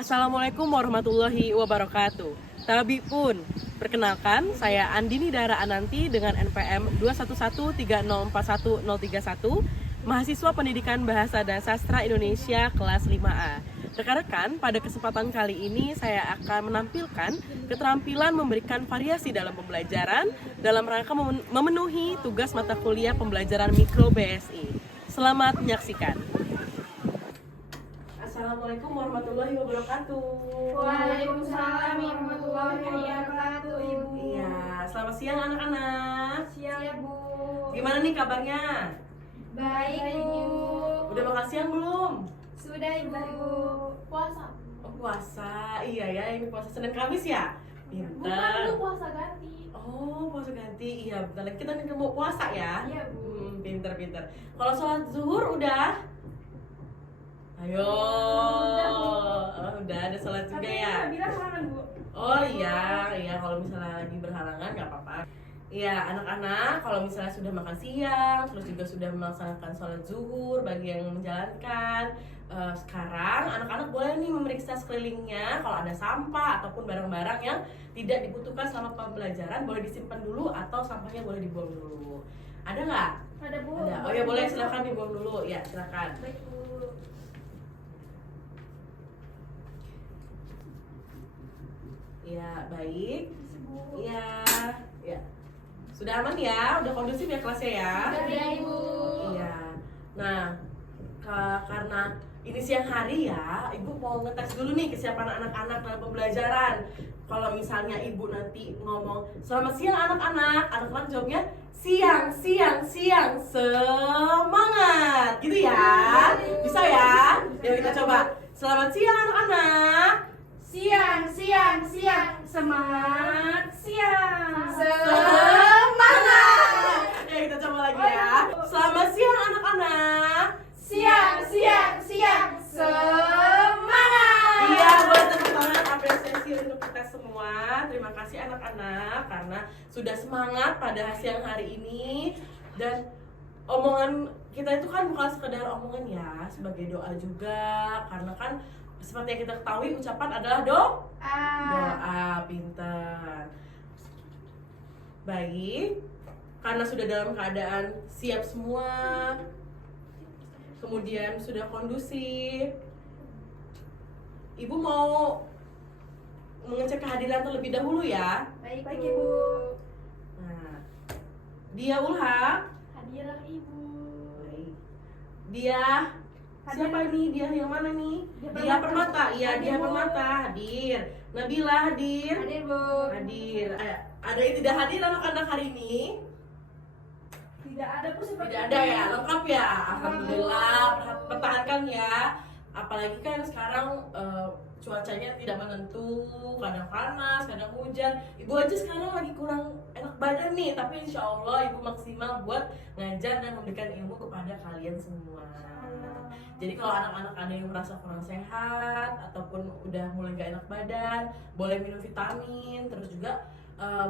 Assalamualaikum warahmatullahi wabarakatuh. Tabi pun, perkenalkan saya Andini Dara Ananti dengan NPM 211304131, mahasiswa Pendidikan Bahasa dan Sastra Indonesia kelas 5A. Rekan-rekan, pada kesempatan kali ini saya akan menampilkan keterampilan memberikan variasi dalam pembelajaran dalam rangka memenuhi tugas mata kuliah pembelajaran Mikro BSI. Selamat menyaksikan. Assalamualaikum warahmatullahi wabarakatuh. Waalaikumsalam warahmatullahi wabarakatuh, Ibu. Iya, selamat siang anak-anak. Siap, Bu. Gimana nih kabarnya? Baik, Bu. Udah makan siang belum? Sudah, Ibu. Puasa. Oh, puasa. Iya ya, ini puasa Senin Kamis ya? Bukan, Pintar. Bu, puasa ganti. Oh, puasa ganti. Iya, bentar lagi kita nih mau puasa ya? Iya, Bu. Pintar-pintar. Kalau sholat zuhur udah? Ayo. Udah ada sholat juga ya? Bilang halangan, Bu. Oh iya, kalau misalnya lagi berhalangan nggak apa-apa. Iya, anak-anak kalau misalnya sudah makan siang, terus juga sudah melaksanakan sholat zuhur bagi yang menjalankan. Sekarang anak-anak boleh nih memeriksa sekelilingnya kalau ada sampah ataupun barang-barang yang tidak dibutuhkan selama pembelajaran boleh disimpan dulu atau sampahnya boleh dibuang dulu. Ada nggak? Ada, Bu. Ada. Oh ya boleh, silakan dibuang dulu. Ya silakan. Baik, Bu. Ya baik. Bu. Iya, ya. Sudah aman ya? Udah kondusif ya kelasnya ya? Sudah, Ibu. Iya. Nah, karena ini siang hari ya, Ibu mau ngetes dulu nih kesiapan anak-anak dalam pembelajaran. Kalau misalnya Ibu nanti ngomong selamat siang anak-anak, anak-anak jawabnya siang, semangat, gitu ya? Bisa ya? Yuk kita coba. Selamat siang anak-anak. Siang, semangat siang. Semangat. Ya kita coba lagi ya. Selamat siang anak-anak. Siang, semangat. Iya, boleh tepuk tangan apresiasi untuk kita semua. Terima kasih anak-anak karena sudah semangat pada siang hari ini. Dan omongan kita itu kan bukan sekedar omongan ya, sebagai doa juga. Karena kan seperti yang kita ketahui ucapan adalah doa. Pintar. Baik, karena sudah dalam keadaan siap semua, kemudian sudah kondusif, Ibu mau mengecek kehadiran terlebih dahulu ya. Baik, Ibu. Nah, Dia Ulha. Hadirah, Ibu. Baik. Dia siapa ini? Dia yang mana nih? Dia Permata. Iya, Dia Permata hadir. Nabila hadir. Hadir, Bu. Hadir. Ada yang tidak hadir anak-anak hari ini? Tidak ada, Bu. Tidak ada ya, lengkap ya. Alhamdulillah, pertahankan ya. Apalagi kan sekarang cuacanya tidak menentu, kadang panas, kadang hujan. Ibu aja sekarang lagi kurang enak badan nih, tapi insya Allah Ibu maksimal buat ngajar dan memberikan ilmu kepada kalian semua. Jadi kalau anak-anak ada yang merasa kurang sehat ataupun udah mulai gak enak badan, boleh minum vitamin, terus juga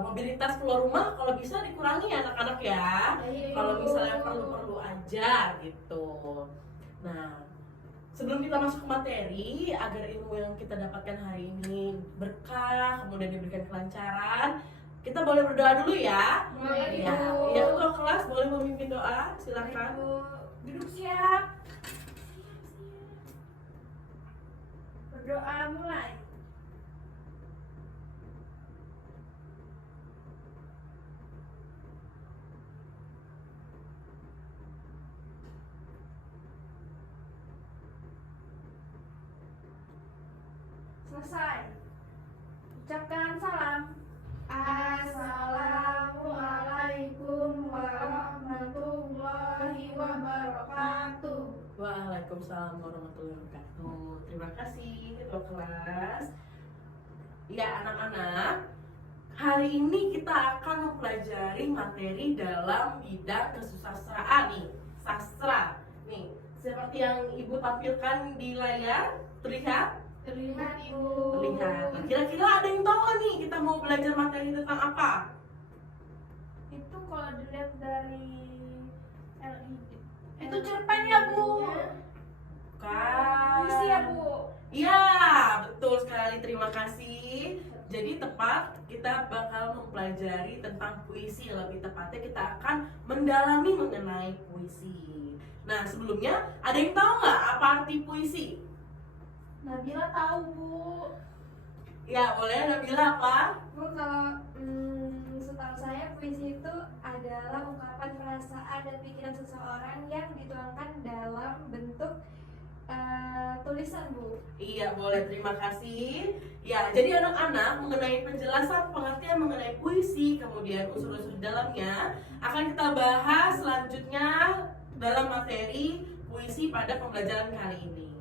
mobilitas keluar rumah kalau bisa dikurangi ya anak-anak ya. Kalau misalnya perlu-perlu aja gitu. Nah, sebelum kita masuk ke materi, agar ilmu yang kita dapatkan hari ini berkah, kemudian diberikan kelancaran, kita boleh berdoa dulu ya. Boleh, Ya, Ibu. ya ketua kelas boleh memimpin doa, silakan. Duduk siap. Berdoa mulai. Selesai. Ucapkan salam. Assalamualaikum warahmatullahi wabarakatuh. Waalaikumsalam warahmatullahi wabarakatuh. Terima kasih ketua kelas. Ya anak-anak, hari ini kita akan mempelajari materi dalam bidang kesusastraan nih, sastra. Nih, seperti yang Ibu tampilkan di layar, terlihat? Terlihat, Ibu. Terlihat. Nah, kira-kira ada yang tahu nggak nih kita mau belajar materi tentang apa? Itu kalau dilihat dari LED. Itu cerpen ya, Bu. Bukan. Puisi ya, Bu. Iya, betul. terima kasih. Jadi tepat kita bakal mempelajari tentang puisi. Lebih tepatnya kita akan mendalami mengenai puisi. Nah, sebelumnya ada yang tahu nggak apa arti puisi? Nabila tahu Bu. Ya, boleh Nabila apa? Bu, kalau setahu saya puisi itu adalah ungkapan perasaan dan pikiran seseorang yang dituangkan dalam bentuk tulisan Bu. Iya, boleh. Terima kasih. Ya, jadi anak-anak mengenai penjelasan pengertian mengenai puisi, kemudian unsur-unsur dalamnya akan kita bahas selanjutnya dalam materi puisi pada pembelajaran kali ini.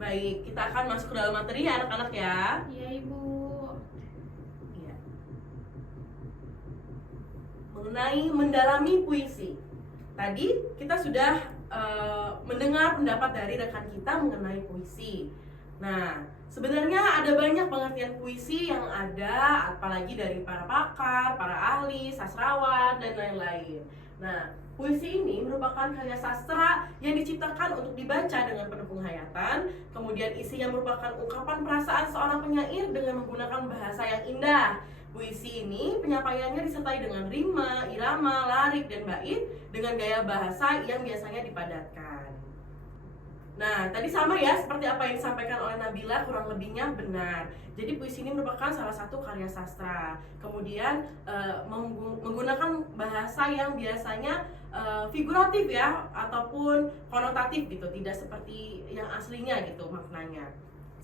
Baik, kita akan masuk ke dalam materi ya anak-anak ya. Iya Ibu. Iya. Mengenai mendalami puisi. Tadi kita sudah mendengar pendapat dari rekan kita mengenai puisi. Nah, sebenarnya ada banyak pengertian puisi yang ada, apalagi dari para pakar, para ahli, sastrawan, dan lain-lain. Nah, puisi ini merupakan karya sastra yang diciptakan untuk dibaca dengan penuh penghayatan. Kemudian isinya merupakan ungkapan perasaan seorang penyair dengan menggunakan bahasa yang indah. Puisi ini penyampaiannya disertai dengan rima, irama, larik, dan bait dengan gaya bahasa yang biasanya dipadatkan. Nah, tadi sama ya seperti apa yang disampaikan oleh Nabila, kurang lebihnya benar. Jadi puisi ini merupakan salah satu karya sastra. Kemudian menggunakan bahasa yang biasanya figuratif ya, ataupun konotatif gitu, tidak seperti yang aslinya gitu maknanya.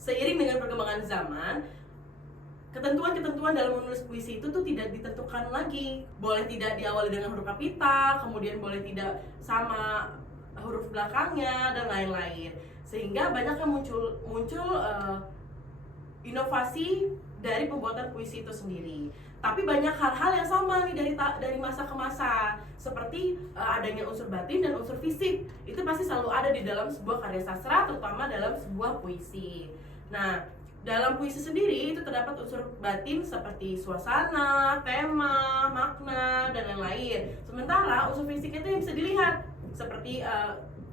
Seiring dengan perkembangan zaman, ketentuan-ketentuan dalam menulis puisi itu tuh tidak ditentukan lagi. Boleh tidak diawali dengan huruf kapital, kemudian boleh tidak sama huruf belakangnya, dan lain-lain. Sehingga banyak yang muncul inovasi dari pembuatan puisi itu sendiri. Tapi banyak hal-hal yang sama nih dari masa ke masa, seperti adanya unsur batin dan unsur fisik. Itu pasti selalu ada di dalam sebuah karya sastra, terutama dalam sebuah puisi. Nah, dalam puisi sendiri itu terdapat unsur batin seperti suasana, tema, makna, dan lain-lain. Sementara unsur fisik itu yang bisa dilihat seperti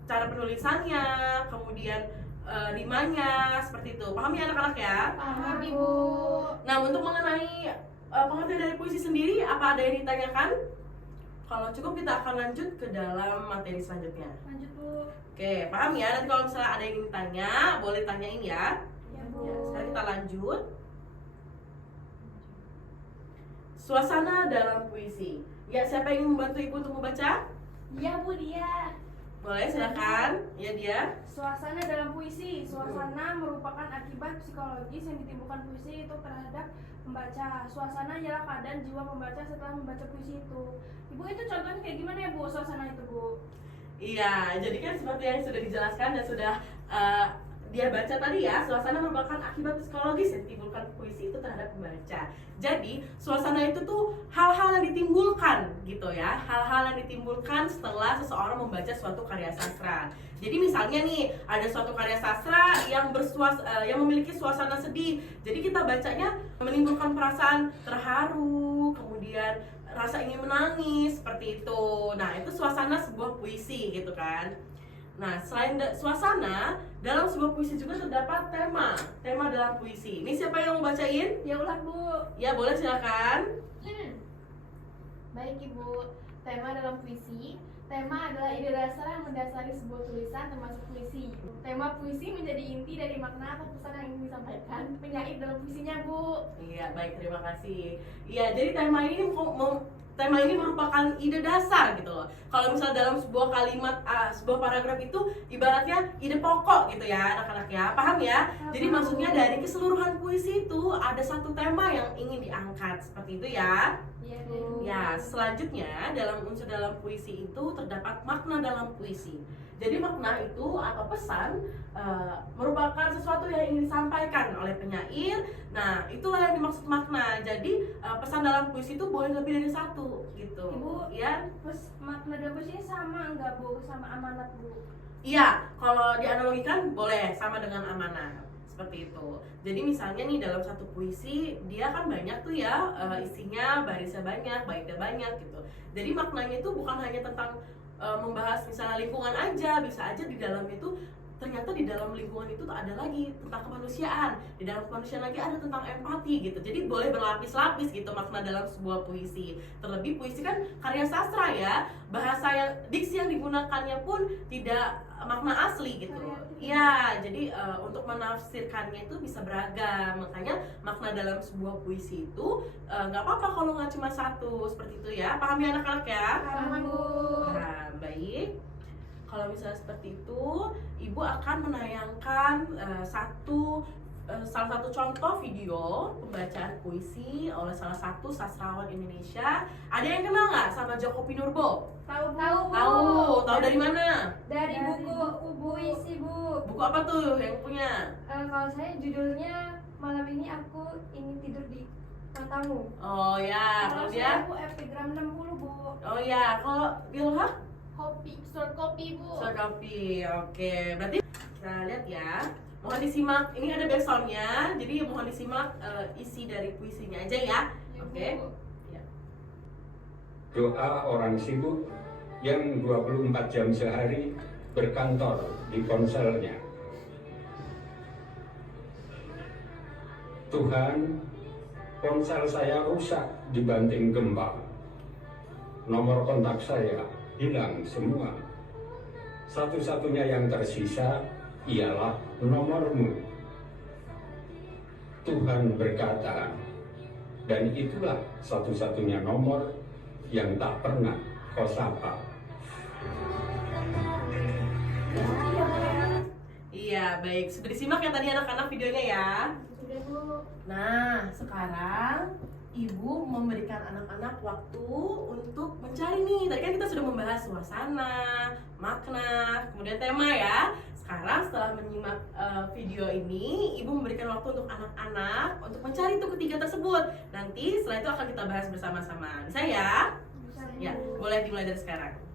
cara penulisannya, kemudian rimanya, seperti itu. Paham ya anak-anak ya? Paham Ibu. Nah, untuk mengenai pengertian dari puisi sendiri, apa ada yang ditanyakan? Kalau cukup kita akan lanjut ke dalam materi selanjutnya. Lanjut Bu. Oke, paham ya? Nanti kalau misalnya ada yang ditanya, boleh tanyain ya. Ya Bu. Ya, sekarang kita lanjut. Suasana dalam puisi. Ya, siapa yang ingin membantu Ibu untuk membaca? Iya Bu, dia. Boleh, silakan. Ya, dia. Suasana dalam puisi. Suasana merupakan akibat psikologis yang ditimbulkan puisi itu terhadap pembaca. Suasana ialah keadaan jiwa pembaca setelah membaca puisi itu. Ibu, itu contohnya kayak gimana ya Bu, suasana itu Bu? Iya, jadi kan seperti yang sudah dijelaskan dan sudah dia baca tadi ya, suasana merupakan akibat psikologis yang ditimbulkan puisi itu terhadap pembaca. Jadi, suasana itu tuh hal-hal yang ditimbulkan gitu ya, hal-hal yang ditimbulkan setelah seseorang membaca suatu karya sastra. Jadi misalnya nih, ada suatu karya sastra yang yang memiliki suasana sedih. Jadi kita bacanya menimbulkan perasaan terharu, kemudian rasa ingin menangis, seperti itu. Nah, itu suasana sebuah puisi gitu kan. Nah, selain suasana, dalam sebuah puisi juga terdapat tema dalam puisi. Ini siapa yang mau bacain? Ya ulah Bu. Ya, boleh silakan. Baik Ibu, tema dalam puisi. Tema adalah ide dasar yang mendasari sebuah tulisan termasuk puisi. Tema puisi menjadi inti dari makna atau pesan yang ingin disampaikan penyair dalam puisinya Bu. Iya, baik, terima kasih. Iya, jadi tema ini merupakan ide dasar gitu loh. Kalau misalnya dalam sebuah kalimat, sebuah paragraf itu ibaratnya ide pokok gitu ya anak-anak ya. Paham ya? Jadi maksudnya dari keseluruhan puisi itu ada satu tema yang ingin diangkat, seperti itu ya. Iya Bu. Ya, selanjutnya dalam unsur dalam puisi itu terdapat makna dalam puisi. Jadi makna itu atau pesan merupakan sesuatu yang ingin disampaikan oleh penyair. Nah, itulah yang dimaksud makna. Jadi pesan dalam puisi itu boleh lebih dari satu gitu. Ibu, Ya. terus makna dalam puisinya sama enggak Bu? Sama amanat Bu? Iya, kalau dianalogikan boleh sama dengan amanah. Seperti itu. Jadi misalnya nih dalam satu puisi dia kan banyak tuh ya isinya, barisnya banyak, baitnya banyak gitu. Jadi maknanya itu bukan hanya tentang membahas misalnya lingkungan aja, bisa aja di dalam itu ternyata di dalam lingkungan itu tuh ada lagi tentang kemanusiaan, di dalam kemanusiaan lagi ada tentang empati gitu. Jadi boleh berlapis-lapis gitu makna dalam sebuah puisi. Terlebih puisi kan karya sastra ya, bahasa yang diksi yang digunakannya pun tidak makna asli gitu. Ya, jadi untuk menafsirkannya itu bisa beragam. Makanya makna dalam sebuah puisi itu nggak apa-apa kalau nggak cuma satu, seperti itu ya. Paham ya anak-anak ya? Paham, Bu. Nah, baik. Kalau misalnya seperti itu, Ibu akan menayangkan salah satu contoh video pembacaan puisi oleh salah satu sastrawan Indonesia. Ada yang kenal nggak sama Djoko Pinurbo? Tahu, Tahu dari mana? Dari buku puisi, Bu. Buku apa tuh yang punya? Kalau saya judulnya Malam Ini Aku Ingin Tidur di Matamu. Oh ya, kalau dia? Bu epigram 60, Bu. Oh ya, kalau Ilham? Kopi, short kopi, Bu. Short copy, oke. Berarti kita lihat ya. Mohon disimak, ini ada backsoundnya, jadi mohon disimak isi dari puisinya aja ya. Oke. Ya. Doa orang sibuk yang 24 jam sehari berkantor di ponselnya. Tuhan, ponsel saya rusak dibanting gempa. Nomor kontak saya hilang semua. Satu-satunya yang tersisa ialah nomormu. Tuhan berkata, dan itulah satu-satunya nomor yang tak pernah kau sapa. Iya, baik. Sudah disimak ya tadi anak-anak videonya ya? Sudah, Bu. Nah, sekarang Ibu memberikan anak-anak waktu untuk mencari nih. Tadi kan kita sudah membahas suasana, makna, kemudian tema ya. Sekarang setelah menyimak video ini, Ibu memberikan waktu untuk anak-anak untuk mencari tuh ketiga tersebut. Nanti setelah itu akan kita bahas bersama-sama. Bisa ya? Bisa, Bu. Ya, boleh dimulai dari sekarang.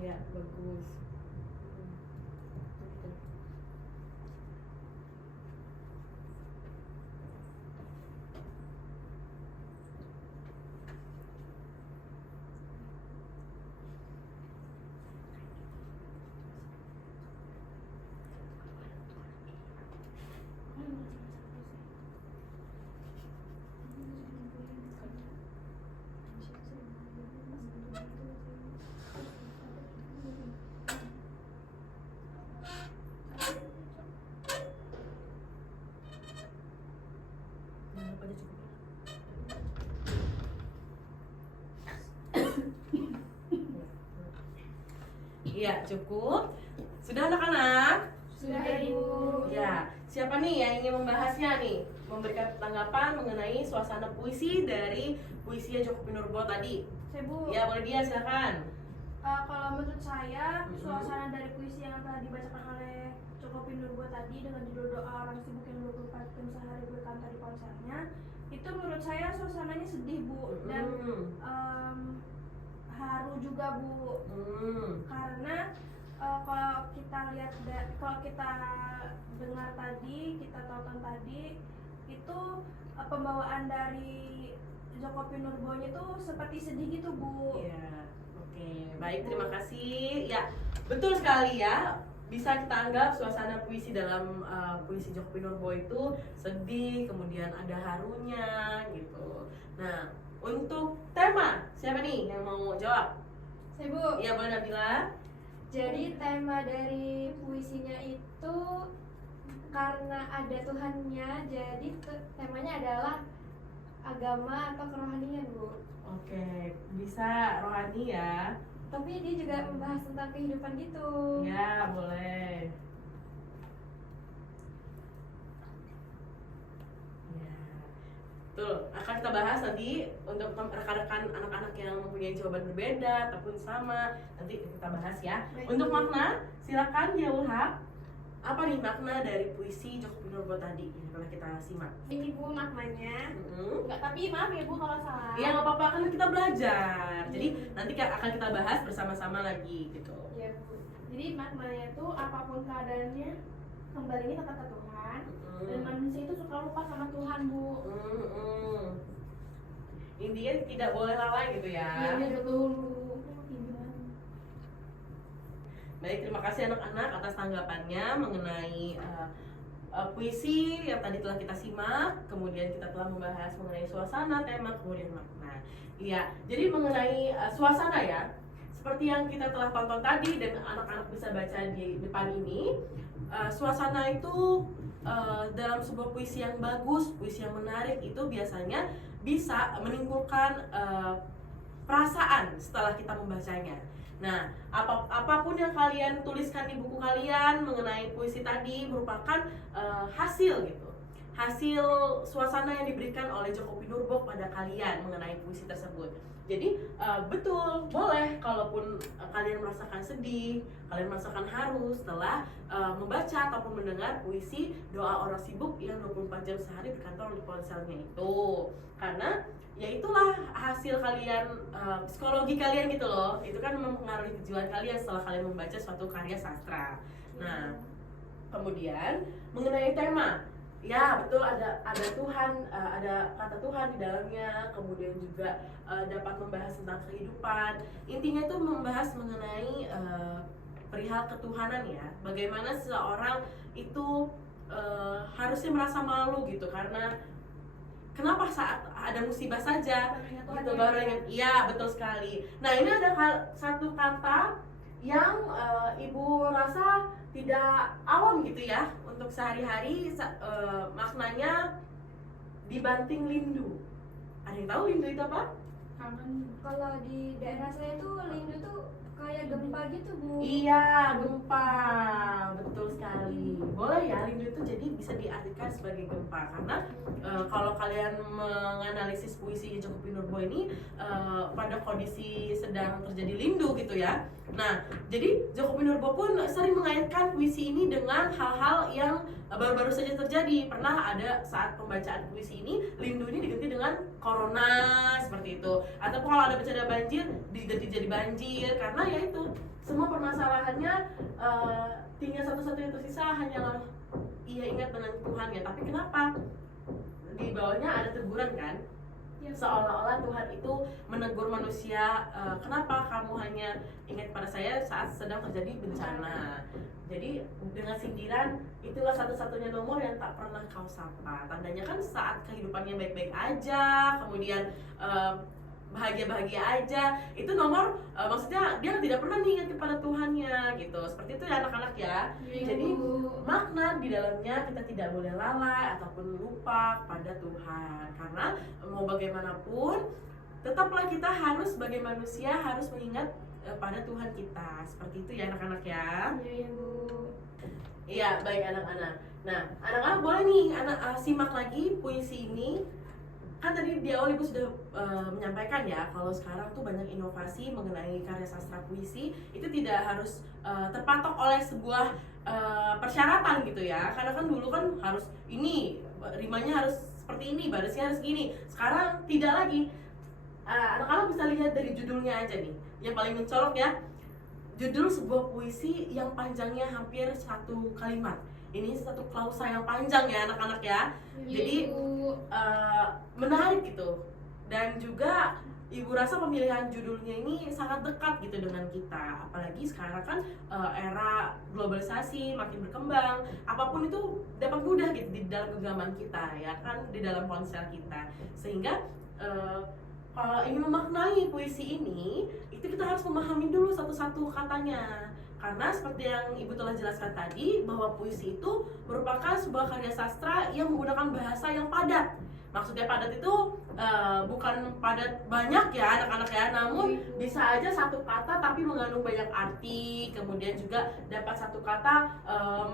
Iya, bagus. Iya, cukup. Sudah anak-anak? Sudah, Ibu. Ya, siapa nih yang ingin membahasnya nih? Memberikan tanggapan mengenai suasana puisi dari puisinya Djoko Pinurbo tadi. Saya, Bu. Ya, boleh dia, silakan. Kalau menurut saya, suasana dari puisi yang telah dibacakan oleh Djoko Pinurbo tadi dengan judul Doa Orang Sibuk yang 24 jam sehari berkantor di ponselnya, itu menurut saya suasananya sedih, Bu, dan haru juga, Bu. Karena kalau kita lihat, kalau kita dengar tadi, kita tonton tadi, itu pembawaan dari Djoko Pinurbo-nya itu seperti sedih gitu, Bu. Iya, oke. Baik, terima kasih. Ya, betul sekali ya. Bisa kita anggap suasana puisi dalam puisi Djoko Pinurbo itu sedih, kemudian ada harunya gitu. Nah, untuk tema, siapa nih yang mau jawab? Saya, Bu. Iya, boleh Nabila. Jadi tema dari puisinya itu karena ada Tuhannya, jadi temanya adalah agama atau kerohanian, Bu. Oke, bisa rohani ya. Tapi dia juga membahas tentang kehidupan gitu. Ya, boleh. Ya. Betul, akan kita bahas nanti untuk rekan-rekan anak-anak yang mempunyai jawaban berbeda ataupun sama. Nanti kita bahas ya. Baik. Untuk makna, silakan ya Ulhak. Apa nih makna dari puisi Djoko Pinurbo tadi yang pernah kita simak? Ini Bu maknanya. Mm-mm. Enggak, tapi maaf ya Bu kalau salah. Iya nggak apa-apa, kan kita belajar. Jadi nanti akan kita bahas bersama-sama lagi gitu. Iya Bu. Jadi maknanya itu apapun keadaannya kembalinya tetap ke Tuhan. Dan manusia itu suka lupa sama Tuhan Bu. Intinya tidak boleh lalai gitu ya. Iya betul Bu. Baik, terima kasih anak-anak atas tanggapannya mengenai puisi yang tadi telah kita simak. Kemudian kita telah membahas mengenai suasana, tema, kemudian makna. Iya, jadi mengenai suasana ya, seperti yang kita telah tonton tadi dan anak-anak bisa baca di depan ini, suasana itu dalam sebuah puisi yang bagus, puisi yang menarik itu biasanya bisa menimbulkan perasaan setelah kita membacanya. Nah, apapun yang kalian tuliskan di buku kalian mengenai puisi tadi merupakan hasil gitu. Hasil suasana yang diberikan oleh Djoko Pinurbo pada kalian mengenai puisi tersebut. Jadi betul, boleh kalaupun kalian merasakan sedih, kalian merasakan haru setelah membaca ataupun mendengar puisi Doa Orang Sibuk yang 24 jam sehari berkantor di ponselnya itu. Karena ya itulah hasil kalian, psikologi kalian gitu loh. Itu kan mempengaruhi kejiwaan kalian setelah kalian membaca suatu karya sastra. Nah, kemudian mengenai tema, ya betul, ada Tuhan, ada kata Tuhan di dalamnya. Kemudian juga dapat membahas tentang kehidupan. Intinya itu membahas mengenai perihal ketuhanan ya. Bagaimana seseorang itu harusnya merasa malu gitu, karena kenapa saat ada musibah saja gitu baru ingat. Iya betul sekali. Nah ini ada satu kata yang ibu rasa tidak awam gitu ya untuk sehari-hari, maknanya dibanting lindu. Ada yang tahu lindu itu apa? Kalau di daerah saya tuh lindu tuh kayak gempa gitu Bu. Iya, gempa, betul sekali. Boleh ya, lindu itu jadi bisa diartikan sebagai gempa. Karena kalau kalian menganalisis puisi Djoko Pinurbo ini pada kondisi sedang terjadi lindu gitu ya. Nah, jadi Djoko Pinurbo pun sering mengaitkan puisi ini dengan hal-hal yang baru-baru saja terjadi. Pernah ada saat pembacaan puisi ini, lindu ini diganti dengan corona seperti itu. Atau kalau ada bencana banjir, diganti jadi banjir. Karena ya itu, semua permasalahannya tinggal satu-satunya tersisa hanyalah ia ingat dengan Tuhan ya. Tapi kenapa? Di bawahnya ada teguran kan? Seolah-olah Tuhan itu menegur manusia, kenapa kamu hanya ingat pada saya saat sedang terjadi bencana. Jadi dengan sindiran, itulah satu-satunya nomor yang tak pernah kau sapa. Tandanya kan saat kehidupannya baik-baik aja, kemudian bahagia-bahagia aja, itu nomor maksudnya dia tidak pernah mengingat kepada Tuhannya gitu. Seperti itu ya anak-anak ya. Jadi makna di dalamnya kita tidak boleh lalai ataupun lupa pada Tuhan. Karena mau bagaimanapun tetaplah kita harus sebagai manusia harus mengingat pada Tuhan kita. Seperti itu ya anak-anak ya. Iya Bu. Iya, baik anak-anak. Nah, anak-anak boleh nih simak lagi puisi ini. Kan tadi di awal ibu sudah menyampaikan ya kalau sekarang tuh banyak inovasi mengenai karya sastra puisi, itu tidak harus terpatok oleh sebuah persyaratan gitu ya. Karena kan dulu kan harus ini, rimanya harus seperti ini, barisnya harus gini. Sekarang tidak lagi. Anak-anak bisa lihat dari judulnya aja nih, yang paling mencolok ya, judul sebuah puisi yang panjangnya hampir 1 kalimat. Ini satu klausa yang panjang ya anak-anak ya. Jadi menarik gitu. Dan juga ibu rasa pemilihan judulnya ini sangat dekat gitu dengan kita. Apalagi sekarang kan era globalisasi makin berkembang. Apapun itu dapat mudah gitu di dalam genggaman kita ya kan, di dalam ponsel kita. Sehingga kalau ingin memaknai puisi ini, itu kita harus memahami dulu satu-satu katanya. Karena seperti yang ibu telah jelaskan tadi, bahwa puisi itu merupakan sebuah karya sastra yang menggunakan bahasa yang padat. Maksudnya padat itu bukan padat banyak ya anak-anak ya, namun bisa aja satu kata tapi mengandung banyak arti, kemudian juga dapat satu kata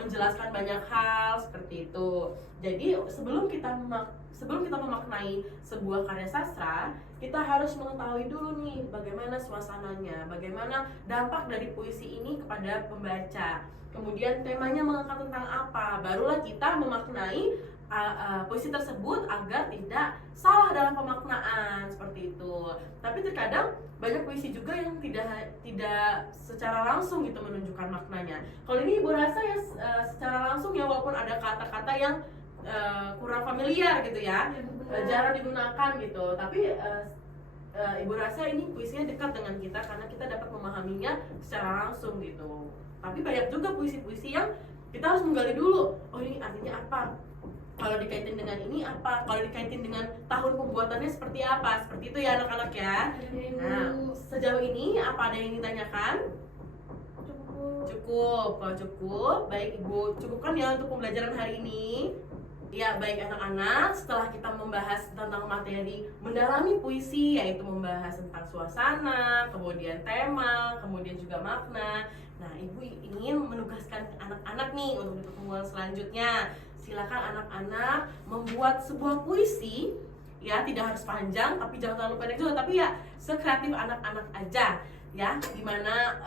menjelaskan banyak hal seperti itu. Jadi sebelum kita memaknai sebuah karya sastra, kita harus mengetahui dulu nih bagaimana suasananya, bagaimana dampak dari puisi ini kepada pembaca. Kemudian temanya mengangkat tentang apa, barulah kita memaknai puisi tersebut agar tidak salah dalam pemaknaan seperti itu. Tapi terkadang banyak puisi juga yang tidak secara langsung gitu menunjukkan maknanya. Kalau ini Ibu rasa ya secara langsung ya, walaupun ada kata-kata yang kurang familiar gitu ya, jarang digunakan gitu, tapi Ibu rasa ini puisinya dekat dengan kita karena kita dapat memahaminya secara langsung gitu. Tapi banyak juga puisi-puisi yang kita harus menggali dulu, oh ini artinya apa, kalau dikaitin dengan ini apa, kalau dikaitin dengan tahun pembuatannya seperti apa, seperti itu ya anak-anak ya. Nah, sejauh ini apa ada yang ditanyakan? Cukup, kalau cukup, baik Ibu cukupkan ya untuk pembelajaran hari ini. Ya baik anak-anak, setelah kita membahas tentang materi mendalami puisi, yaitu membahas tentang suasana, kemudian tema, kemudian juga makna. Nah, Ibu ingin menugaskan anak-anak nih untuk di pertemuan selanjutnya. Silakan anak-anak membuat sebuah puisi, ya tidak harus panjang, tapi jangan terlalu pendek juga, tapi ya sekreatif anak-anak aja. Ya, dimana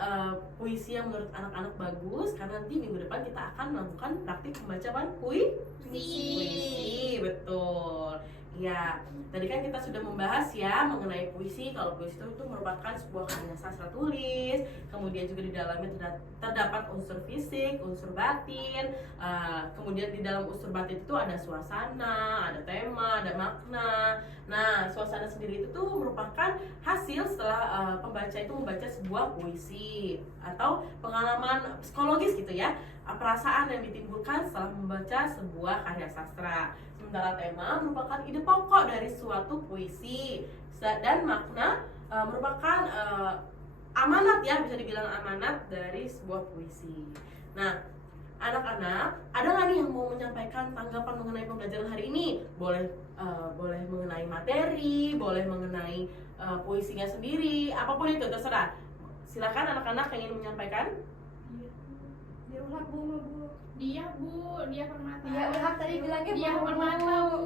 puisi yang menurut anak-anak bagus, karena nanti minggu depan kita akan melakukan praktik pembacaan puisi, betul. Ya, tadi kan kita sudah membahas ya mengenai puisi. Kalau puisi itu merupakan sebuah karya sastra tulis, kemudian juga di dalamnya terdapat unsur fisik, unsur batin. Kemudian di dalam unsur batin itu ada suasana, ada tema, ada makna. Nah, suasana sendiri itu tuh merupakan hasil setelah pembaca itu membaca sebuah puisi atau pengalaman psikologis gitu ya, perasaan yang ditimbulkan setelah membaca sebuah karya sastra. Sementara tema merupakan ide pokok dari suatu puisi, dan makna merupakan amanat ya, bisa dibilang amanat dari sebuah puisi. Nah, anak-anak, ada nggak nih yang mau menyampaikan tanggapan mengenai pembelajaran hari ini? Boleh mengenai materi, boleh mengenai puisinya sendiri, apapun itu terserah. Silakan anak-anak yang ingin menyampaikan. Dia ulang Bu. Dia Permata. Dia ulang tadi bilangnya Dia Bu. Permata, Bu.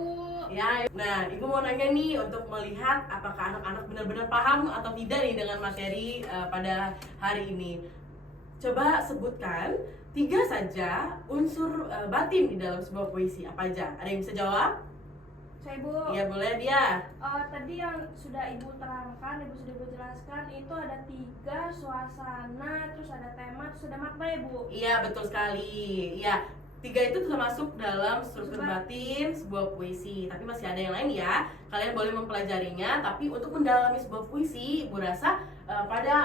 Ya, nah Ibu mau nanya nih untuk melihat apakah anak-anak benar-benar paham atau tidak nih dengan materi pada hari ini. Coba sebutkan 3 saja unsur batin di dalam sebuah puisi. Apa aja? Ada yang bisa jawab? Saya Bu. Iya boleh dia. Tadi yang sudah Ibu terangkan, sudah Ibu jelaskan, itu ada 3, suasana, terus ada tema, terus ada makna ya Bu? Iya betul sekali. Iya, 3 itu termasuk dalam struktur batin sebuah puisi. Tapi masih ada yang lain ya. Kalian boleh mempelajarinya. Tapi untuk mendalami sebuah puisi, Ibu rasa pada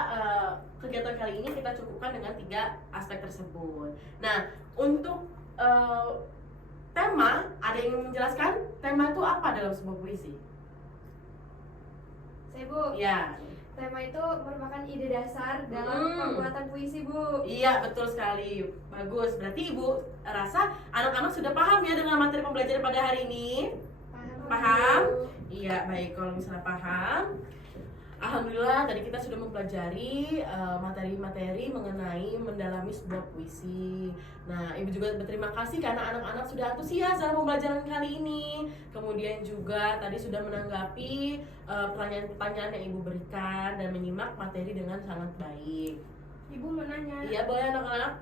kegiatan kali ini kita cukupkan dengan 3 aspek tersebut. Nah, untuk tema, ada yang ingin menjelaskan tema itu apa dalam sebuah puisi? Saya Bu. Ya. Tema itu merupakan ide dasar dalam pembuatan puisi Bu. Iya betul sekali, bagus. Berarti Ibu rasa anak-anak sudah paham ya dengan materi pembelajaran pada hari ini? Paham? Iya baik, kalau misalnya paham, alhamdulillah tadi kita sudah mempelajari materi-materi mengenai mendalami sebuah puisi. Nah, Ibu juga berterima kasih karena anak-anak sudah antusias dalam pembelajaran kali ini. Kemudian juga tadi sudah menanggapi pertanyaan-pertanyaan yang Ibu berikan dan menyimak materi dengan sangat baik. Ibu mau nanya. Iya, boleh anak-anak?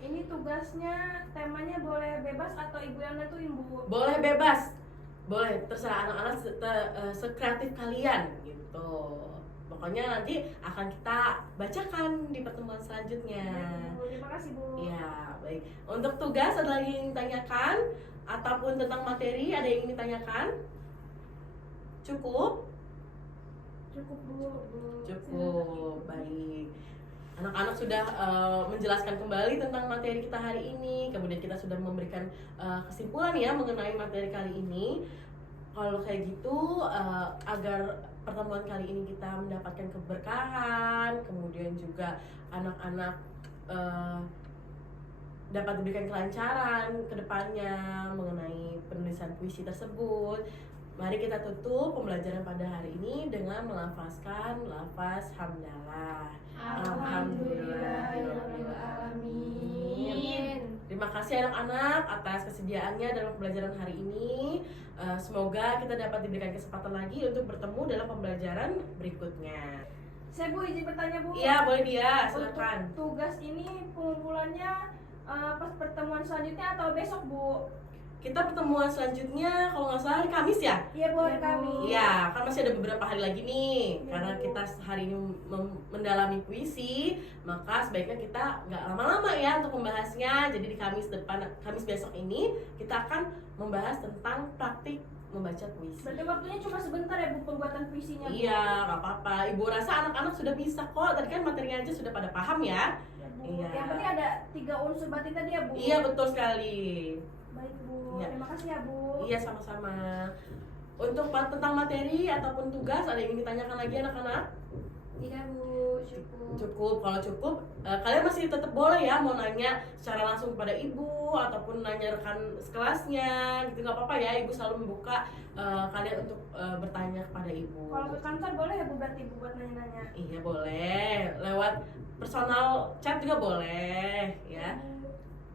Ini tugasnya, temanya boleh bebas atau Ibu yang nentuin Bu? Boleh bebas. Boleh, terserah anak-anak sekreatif kalian gitu. Pokoknya nanti akan kita bacakan di pertemuan selanjutnya. Terima kasih Bu. Ya, baik. Untuk tugas ada lagi yang ditanyakan ataupun tentang materi ada yang ingin ditanyakan? Cukup? Cukup Bu. Cukup, baik. Anak-anak sudah menjelaskan kembali tentang materi kita hari ini. Kemudian kita sudah memberikan kesimpulan ya mengenai materi kali ini. Kalau kayak gitu, agar pertemuan kali ini kita mendapatkan keberkahan, kemudian juga anak-anak dapat diberikan kelancaran ke depannya mengenai penulisan puisi tersebut. Mari kita tutup pembelajaran pada hari ini dengan melafazkan lafaz hamdalah. Alhamdulillahirrahmanirrahim. Terima kasih anak-anak atas kesediaannya dalam pembelajaran hari ini. Semoga kita dapat diberikan kesempatan lagi untuk bertemu dalam pembelajaran berikutnya. Saya Bu izin bertanya Bu. Iya, boleh dia, silakan. Untuk tugas ini pengumpulannya pas pertemuan selanjutnya atau besok Bu? Kita pertemuan selanjutnya kalau nggak salah hari Kamis ya? Iya Bu, hari Kamis. Iya, kan masih ada beberapa hari lagi nih. Iya, Karena Bu. kita hari ini mendalami puisi, maka sebaiknya kita nggak lama-lama ya untuk membahasnya. Jadi di Kamis besok ini kita akan membahas tentang praktik membaca puisi. Berarti waktunya cuma sebentar ya Bu pembuatan puisinya Bu? Iya, nggak apa-apa. Ibu rasa anak-anak sudah bisa kok. Tadi kan materinya aja sudah pada paham ya. Ya, Bu. Iya. Yang penting ada 3 unsur batin tadi ya Bu? Iya, betul sekali. Baik Bu, Iya. terima kasih ya Bu. Iya, sama-sama. Untuk tentang materi ataupun tugas ada yang ingin ditanyakan lagi anak-anak? Tidak Bu, cukup. Cukup. Kalau cukup, kalian masih tetap boleh ya mau nanya secara langsung kepada ibu ataupun nanya rekan sekelasnya, gitu nggak apa-apa ya. Ibu selalu membuka kalian untuk bertanya kepada ibu. Kalau ke kantor boleh ya Bu berarti Bu buat nanya-nanya? Iya boleh. Lewat personal chat juga boleh ya.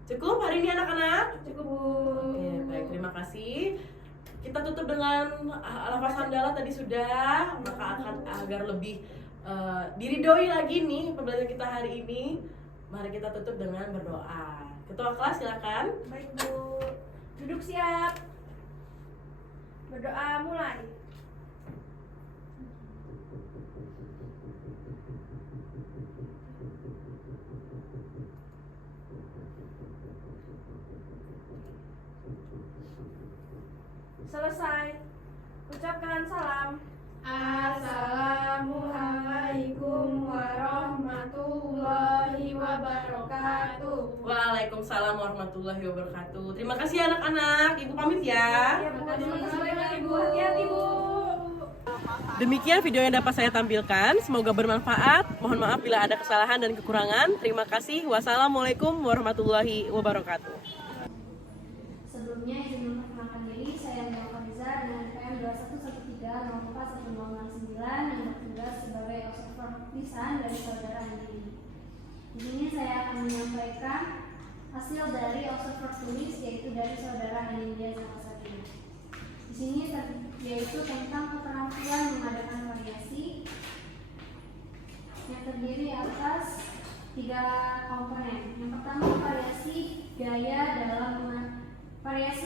Cukup hari ini anak-anak? Cukup Bu. Oke, baik, terima kasih. Kita tutup dengan lafaz hamdalah tadi sudah, maka akan agar lebih diridhoi lagi nih pembelajaran kita hari ini. Mari kita tutup dengan berdoa. Ketua kelas silakan. Baik Bu, duduk siap. Berdoa mulai. Selesai. Ucapkan salam. Assalamualaikum warahmatullahi wabarakatuh. Waalaikumsalam warahmatullahi wabarakatuh. Terima kasih anak-anak. Ibu pamit ya. Ya Bu, terima kasih banyak Ibu. Hati-hati Bu. Demikian video yang dapat saya tampilkan. Semoga bermanfaat. Mohon maaf bila ada kesalahan dan kekurangan. Terima kasih. Wassalamualaikum warahmatullahi wabarakatuh. Sebelumnya izin memperkenalkan diri, saya Mel Fariza dengan NPM 2113041069 yang bertugas sebagai observer lisan dari saudara Andi. Di sini saya akan menyampaikan hasil dari observer tulis yaitu dari saudara Anindya Zakasatria. Di sini yaitu tentang keterampilan mengadakan variasi yang terdiri atas 3 komponen. Yang pertama variasi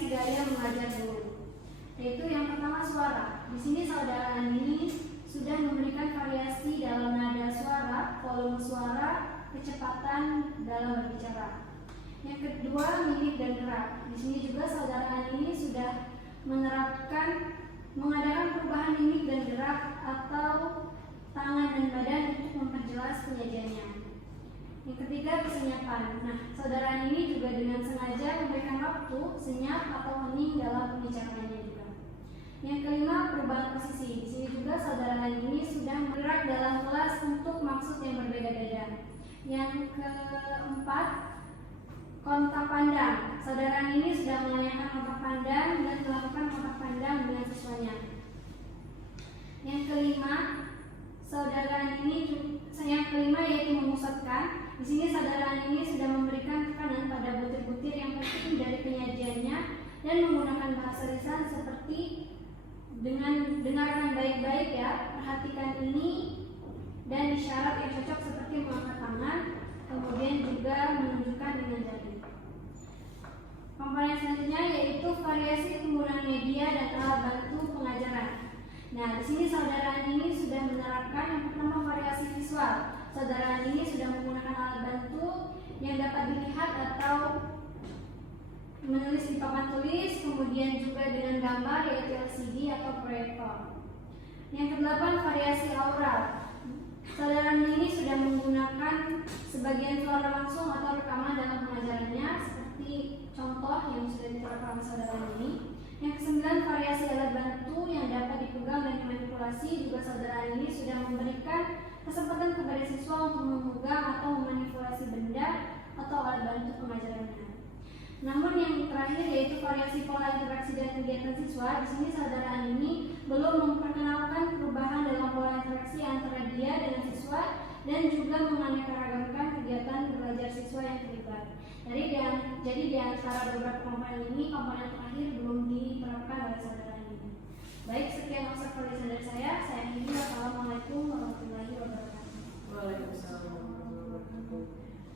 gaya mengajar guru, yaitu yang pertama suara. Di sini saudara Andini sudah memberikan variasi dalam nada suara, volume suara, kecepatan dalam berbicara. Yang kedua mimik dan gerak. Di sini juga saudara Andini sudah mengadakan perubahan mimik dan gerak atau tangan dan badan untuk memperjelas penyajiannya. Yang ketiga kesenyapan. Nah, saudara ini juga dengan sengaja memberikan waktu senyap atau hening dalam pembicaraannya juga. Yang kelima perubahan posisi. Di sini juga saudara ini sudah bergerak dalam kelas untuk maksud yang berbeda-beda. Yang keempat kontak pandang. Saudara ini sudah menanyakan kontak pandang dan melakukan kontak pandang dengan siswanya. Yang kelima yaitu memusatkan. Di sini saudara ini sudah memberikan tekanan pada butir-butir yang penting dari penyajiannya dan menggunakan bahasa lisan seperti dengan dengarkan baik-baik ya, perhatikan ini, dan isyarat yang cocok seperti mengangkat tangan, kemudian juga menunjukkan dengan jari. Komponen selanjutnya yaitu variasi penggunaan media dan alat bantu pengajaran. Nah, di sini saudara ini sudah menerapkan yang pertama variasi visual. Saudara ini sudah menggunakan alat bantu yang dapat dilihat atau menulis di papan tulis, kemudian juga dengan gambar yaitu LCD atau proyektor. Yang kedelapan variasi aural. Saudara ini sudah menggunakan sebagian suara langsung atau rekaman dalam pengajarannya seperti contoh yang sudah diterapkan saudara ini. Yang kesembilan variasi alat bantu yang dapat dipegang dan dimanipulasi. Juga saudara ini sudah memberikan kesempatan kepada siswa untuk memegang atau memanipulasi benda atau alat bantu pengajarannya. Namun yang terakhir yaitu variasi pola interaksi dan kegiatan siswa. Di sini saudara ini belum memperkenalkan perubahan dalam pola interaksi antara dia dengan siswa dan juga menganeka-ragamkan kegiatan belajar siswa yang terlibat. Jadi di antara beberapa komponen ini, komponen terakhir belum diterapkan oleh saudara ini. Baik, sekian observasi dari saya. Saya akhiri. Wassalamualaikum warahmatullahi wabarakatuh. Waalaikumsalam.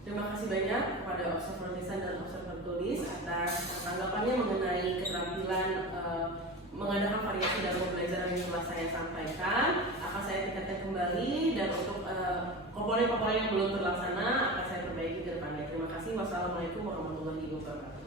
Terima kasih banyak kepada observer lisan dan observer tulis atas tanggapannya mengenai keterampilan mengadakan variasi dalam pembelajaran yang telah saya sampaikan. Akan saya tingkatkan kembali dan untuk komponen-komponen yang belum terlaksana akan saya perbaiki ke depannya. Terima kasih. Wassalamualaikum warahmatullahi wabarakatuh.